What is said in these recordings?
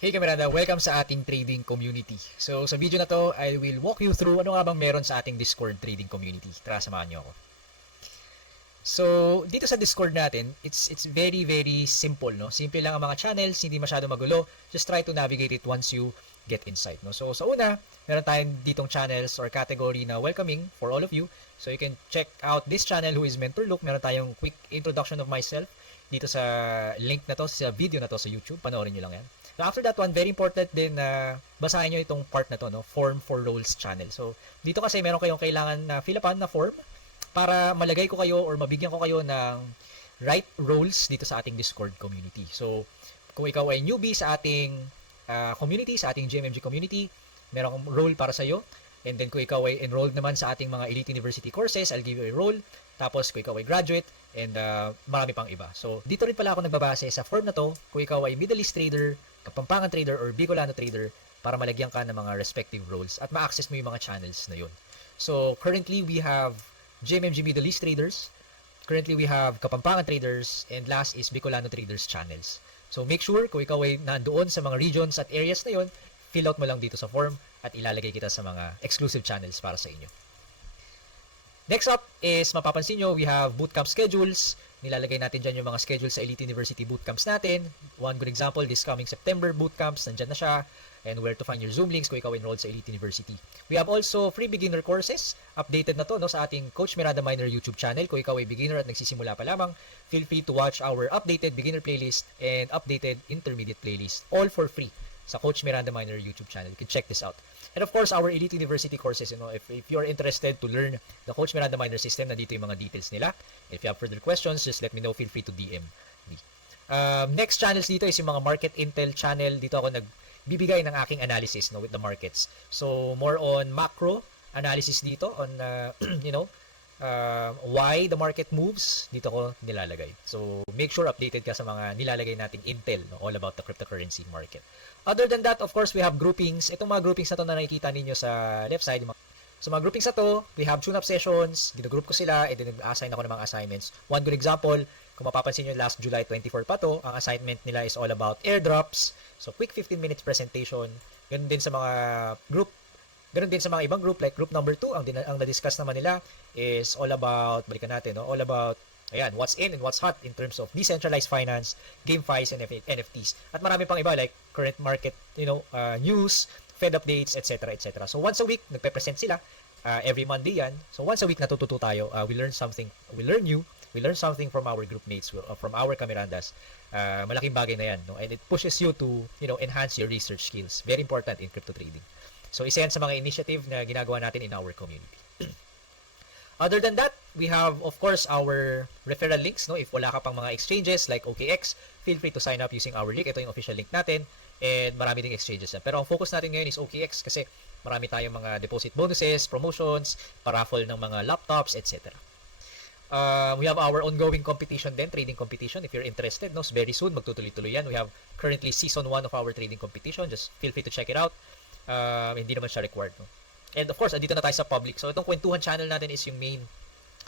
Hey kamerada, welcome sa ating trading community. So sa video na to, I will walk you through ano nga bang meron sa ating Discord trading community. Tara, samahan niyo ako. So dito sa Discord natin, it's very simple, no? Simple lang ang mga channels, hindi masyado magulo. Just try to navigate it once you get inside, no? So sa una, meron tayong ditong channels or category na welcoming for all of you. So you can check out this channel who is Mentor Luke. Meron tayong quick introduction of myself dito sa link na to, sa video na to sa YouTube. Panoorin niyo lang yan. Now, after that one, very important din na basahin nyo itong part na to, no? Form for Roles channel. So, dito kasi meron kayong kailangan na fill upan na form para malagay ko kayo or mabigyan ko kayo ng right roles dito sa ating Discord community. So, kung ikaw ay newbie sa ating community, sa ating GMMG community, meron akong role para sa iyo. And then, kung ikaw ay enrolled naman sa ating mga Elite University courses, I'll give you a role. Tapos, kung ikaw ay graduate, and marami pang iba. So, dito rin pala ako nagbabase sa form na to, kung ikaw ay Middle East trader, Kapampangan trader, or Bicolano trader, para malagyan ka ng mga respective roles at ma-access mo yung mga channels na yun. So, currently, we have GMMG Middle East traders. Currently, we have Kapampangan traders, and last is Bicolano traders channels. So, make sure, kung ikaw ay nandoon sa mga regions at areas na yun, fill out mo lang dito sa form at ilalagay kita sa mga exclusive channels para sa inyo. Next up is, mapapansin nyo, we have bootcamp schedules. Nilalagay natin dyan yung mga schedule sa Elite University bootcamps natin. One good example, this coming September bootcamps, nandyan na siya. And where to find your Zoom links kung ikaw enrolled sa Elite University. We have also free beginner courses. Updated na to, no, sa ating Coach Miranda Minor YouTube channel. Kung ikaw ay beginner at nagsisimula pa lamang, feel free to watch our updated beginner playlist and updated intermediate playlist. All for free sa Coach Miranda Minor YouTube channel. You can check this out. And of course, our Elite University courses, if you're interested to learn the Coach Miranda Minor system, nandito yung mga details nila. If you have further questions, just let me know. Feel free to DM me. Next channels dito is yung mga Market Intel channel. Dito ako nagbibigay ng aking analysis, no, with the markets. So, more on macro analysis dito on, why the market moves, dito ko nilalagay. So, make sure updated ka sa mga nilalagay nating intel, no, all about the cryptocurrency market. Other than that, of course, we have groupings. Itong mga groupings na to na nakikita ninyo sa left side. So, mga groupings na to, we have tune-up sessions, ginagroup ko sila, and then nag-assign ako ng mga assignments. One good example, kung mapapansin nyo, last July 24 pa to, ang assignment nila is all about airdrops. So, quick 15 minutes presentation. Ganun din sa mga group. Ganun din sa mga ibang group, like group number 2, ang na-discuss naman nila is all about, balikan natin, no? All about, ayan, what's in and what's hot in terms of decentralized finance, GameFis, and NFTs. At marami pang iba, like current market, news, Fed updates, etc. So, once a week, nagpe-present sila. Every Monday yan. So, once a week, natututo tayo. We learn something. We learn something from our group mates, from our Kamirandas. Malaking bagay na yan, no? And it pushes you to, enhance your research skills. Very important in crypto trading. So, isa yan sa mga initiative na ginagawa natin in our community. Other than that, we have, of course, our referral links. No? If wala ka pang mga exchanges like OKX, feel free to sign up using our link. Ito yung official link natin. And marami ding exchanges na. Pero ang focus natin ngayon is OKX kasi marami tayong mga deposit bonuses, promotions, paraffle ng mga laptops, etc. We have our ongoing competition din, trading competition. If you're interested, no, very soon, magtutuloy-tuloy yan. We have currently season 1 of our trading competition. Just feel free to check it out. Hindi naman siya required. No? And of course, andito na tayo sa public. So, itong kwentuhan channel natin is yung main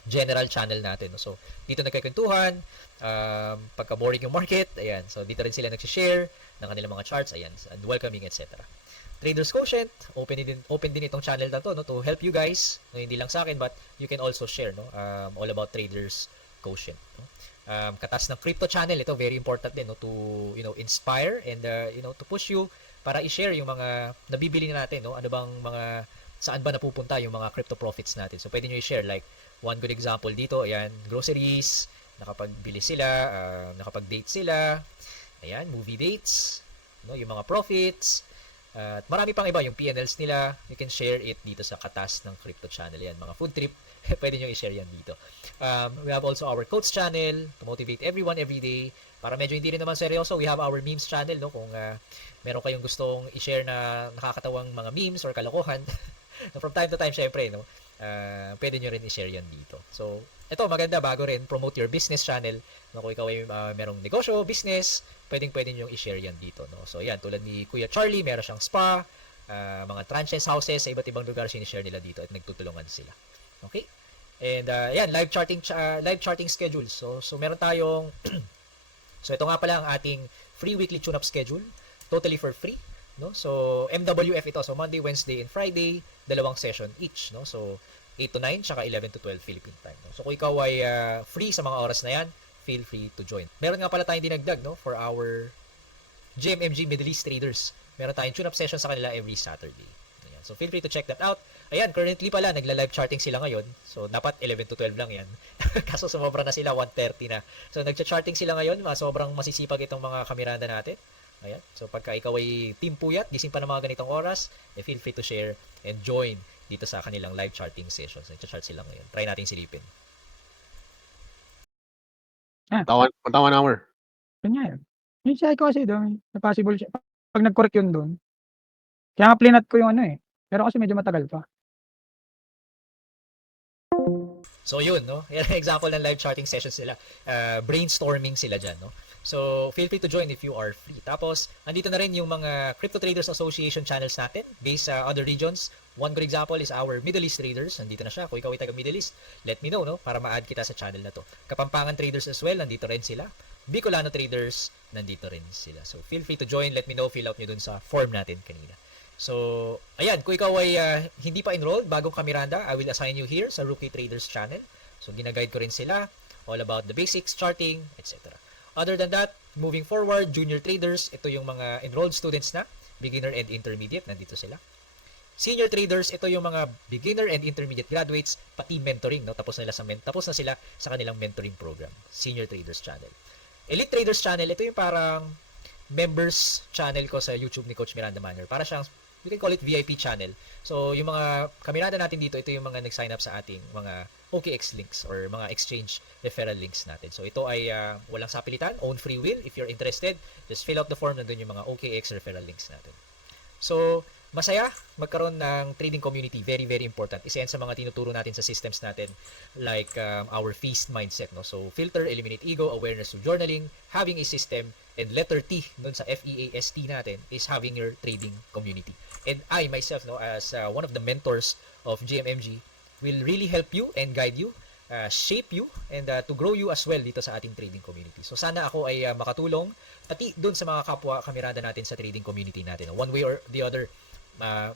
general channel natin. No? So, dito nagkikwentuhan. Pagka boring yung market, ayan. So, dito rin sila nagsishare ng kanilang mga charts, ayan, and welcoming, etc. Traders Quotient, open din itong channel na to, no, to help you guys, no, hindi lang sa akin, but you can also share, no, all about Traders Quotient. No? Katas ng crypto channel, ito very important din, no, to inspire and to push you para i-share yung mga nabibili natin, no, ano bang mga saan ba napupunta yung mga crypto profits natin. So pwede niyo i-share, like one good example dito, ayan, groceries, nakapagbili sila, nakapag-date sila, ayan, movie dates, no, yung mga profits, at marami pang iba, yung PNLs nila, you can share it dito sa katas ng crypto channel. Yan, mga food trip, pwede nyo i-share yan dito. We have also our quotes channel to motivate everyone every day. Para medyo hindi rin naman seryoso, we have our memes channel, no? Kung meron kayong gustong i-share na nakakatawang mga memes or kalokohan, from time to time, syempre, no? Pwede nyo rin i-share yan dito. So, ito, maganda, bago rin, promote your business channel. No, kung ikaw ay merong negosyo, business, pwede nyo i-share yan dito. No? So, yan, tulad ni Kuya Charlie, meron siyang spa, mga franchise houses sa iba't ibang lugar, sinishare nila dito at nagtutulungan sila. Okay? And, yan, live charting schedule. So meron tayong, so ito nga pala ang ating free weekly tune-up schedule. totally for free, no? So MWF ito, so Monday, Wednesday, and Friday, dalawang session each, no? So 8 to 9 tsaka 11 to 12 Philippine time, no? So kung ikaw ay free sa mga oras na yan, feel free to join. Meron nga pala tayong dinagdag, no, for our GMMG Middle East traders. Meron tayong tune-up session sa kanila every Saturday. Ayan. So feel free to check that out. Ayan, currently pala, nagla-live charting sila ngayon. So, dapat 11 to 12 lang yan. Kaso sumobra na sila, 1:30 na. So, nagcha-charting sila ngayon. Sobrang masisipag itong mga kamiranda natin. Ayan. So, pagka ikaw ay team puyat, gising pa ng mga ganitong oras, feel free to share and join dito sa kanilang live charting sessions. Nagcha-chart sila ngayon. Try natin silipin. One hour. Yun nga yun. Yung CI ko kasi doon, na possible siya. Pag nag-correct yun doon, kaya nga plinat ko yung ano eh. Pero kasi medyo matagal pa. So yun, no? Yan ang example ng live charting sessions sila. Brainstorming sila dyan, no? So feel free to join if you are free. Tapos, andito na rin yung mga Crypto Traders Association channels natin based sa other regions. One good example is our Middle East traders. Nandito na siya. Kung ikaw ay taga Middle East, let me know, no? Para ma-add kita sa channel na to. Kapampangan traders as well, nandito rin sila. Bicolano traders, nandito rin sila. So feel free to join. Let me know. Fill out nyo dun sa form natin kanina. So, ayan, kung ikaw ay hindi pa enrolled, bagong kamiranda, I will assign you here sa Rookie Traders channel. So, ginaguide ko rin sila all about the basics, charting, etc. Other than that, moving forward, junior traders, ito yung mga enrolled students na, beginner and intermediate, nandito sila. Senior traders, ito yung mga beginner and intermediate graduates, pati mentoring, no? Tapos na sila sa kanilang mentoring program, Senior Traders channel. Elite Traders channel, ito yung parang members channel ko sa YouTube ni Coach Miranda Manor. Para siyang, you can call it VIP channel. So, yung mga kamirada natin dito, ito yung mga nag-sign up sa ating mga OKX links or mga exchange referral links natin. So, ito ay walang sapilitan, own free will. If you're interested, just fill out the form, nandun yung mga OKX referral links natin. So, masaya magkaroon ng trading community. Very, very important. Isa yan sa mga tinuturo natin sa systems natin like our feast mindset. No? So, filter, eliminate ego, awareness through journaling, having a system, and letter T dun sa FEAST natin is having your trading community. And I myself, no, as one of the mentors of GMMG, will really help you and guide you, shape you, and to grow you as well dito sa ating trading community. So sana ako ay makatulong pati dun sa mga kapwa kamirada natin sa trading community natin. One way or the other,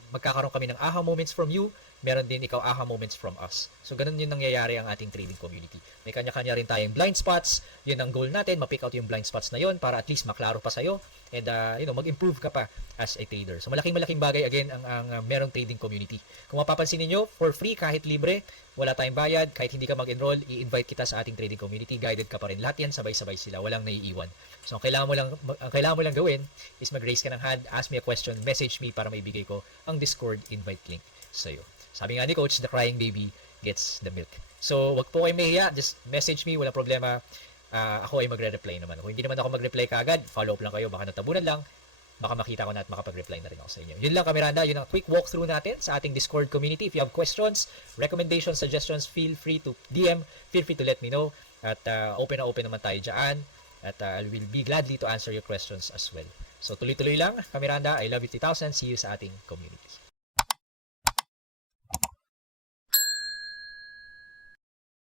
magkakaroon kami ng aha moments from you, meron din ikaw aha moments from us. So ganun yung nangyayari ang ating trading community. May kanya-kanya rin tayong blind spots. Yun ang goal natin, ma-pick out yung blind spots na yun para at least maklaro pa sa'yo and mag-improve ka pa as a trader. So malaking bagay again ang merong trading community. Kung mapapansin niyo, for free kahit libre, wala tayong bayad, kahit hindi ka mag-enroll, i-invite kita sa ating trading community, guided ka pa rin. Lahat yan sabay-sabay sila, walang naiiwan. So ang kailangan mo lang gawin is mag-raise ka ng hand, ask me a question, message me para maibigay ko ang Discord invite link sa'yo. Sabi nga ni Coach, the crying baby gets the milk. So, wag po kayo mahiya. Just message me. Walang problema. Ako ay magre-reply naman. Kung hindi naman ako mag-reply kaagad, follow up lang kayo. Baka natabunan lang. Baka makita ko na at makapag-reply na rin ako sa inyo. Yun lang, Kamiranda. Yun ang quick walkthrough natin sa ating Discord community. If you have questions, recommendations, suggestions, feel free to DM. Feel free to let me know. At open naman tayo dyan. At I will be gladly to answer your questions as well. So, tuloy-tuloy lang, Kamiranda. I love you 3,000. See you sa ating community.